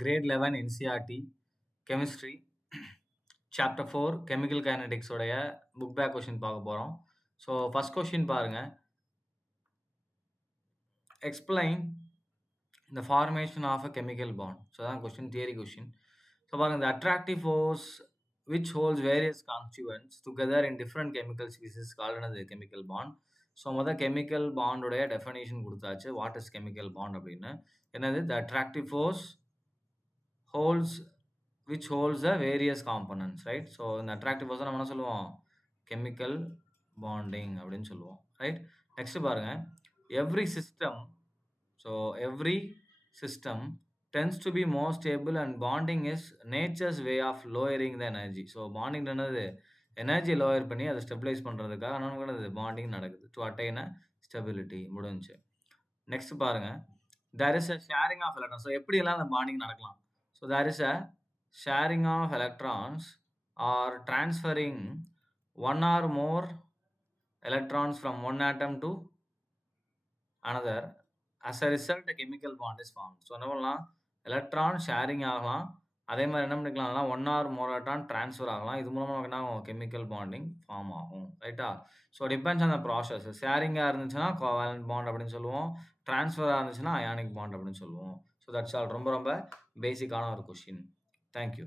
Grade 11 NCERT Chemistry Chapter 4 Chemical Kinetics உடைய book back question பார்க்க போறோம். ஸோ ஃபர்ஸ்ட் கொஸ்டின் பாருங்க. Explain the formation of a chemical bond. So அதான் question, theory question. So பாருங்க, the attractive force which holds various constituents together in different chemical species called as a chemical bond. So முதல் chemical bond உடைய டெஃபினேஷன் கொடுத்தாச்சு. What is chemical bond அப்படின்னு. என்னது? the attractive force holds which holds the various components, right? So இந்த attractive force நம்ம என்ன சொல்லுவோம்? chemical bonding அப்படின்னு சொல்லுவோம், right? நெக்ஸ்ட் பாருங்க, every system tends to be more stable and bonding is nature's way of lowering the energy. So bonding என்னது? Energy lower பண்ணி அதை ஸ்டெபிலைஸ் பண்ணுறதுக்காக நமக்கு பாண்டிங் நடக்குது டு அட்டைன் அ ஸ்டெபிலிட்டி. முடிஞ்சு. நெக்ஸ்ட் பாருங்க, there is a sharing of electrons. So எப்படியெல்லாம் அந்த பாண்டிங் நடக்கலாம்? So there is a sharing of electrons or transferring one or more electrons from one atom to another. As a result, a chemical bond is formed. So என்ன பண்ணலாம்? Electron sharing ஆகலாம், அதே மாதிரி என்ன பண்ணிக்கலாம்னா one or more electron transfer ஆகலாம். இது மூலமாக நமக்கு என்ன ஆகும்? கெமிக்கல் பாண்டிங் ஃபார்ம் ஆகும், ரைட்டா? So depends on the process. ஷேரிங்காக இருந்துச்சுன்னா கோவேலன்ட் பாண்ட் அப்படின்னு சொல்லுவோம், ட்ரான்ஸ்ஃபராக இருந்துச்சுன்னா அயானிக் பாண்ட் அப்படின்னு சொல்லுவோம். So that's all. ரொம்ப ரொம்ப பேசிக்கான ஒரு கொஷின். தேங்க்யூ.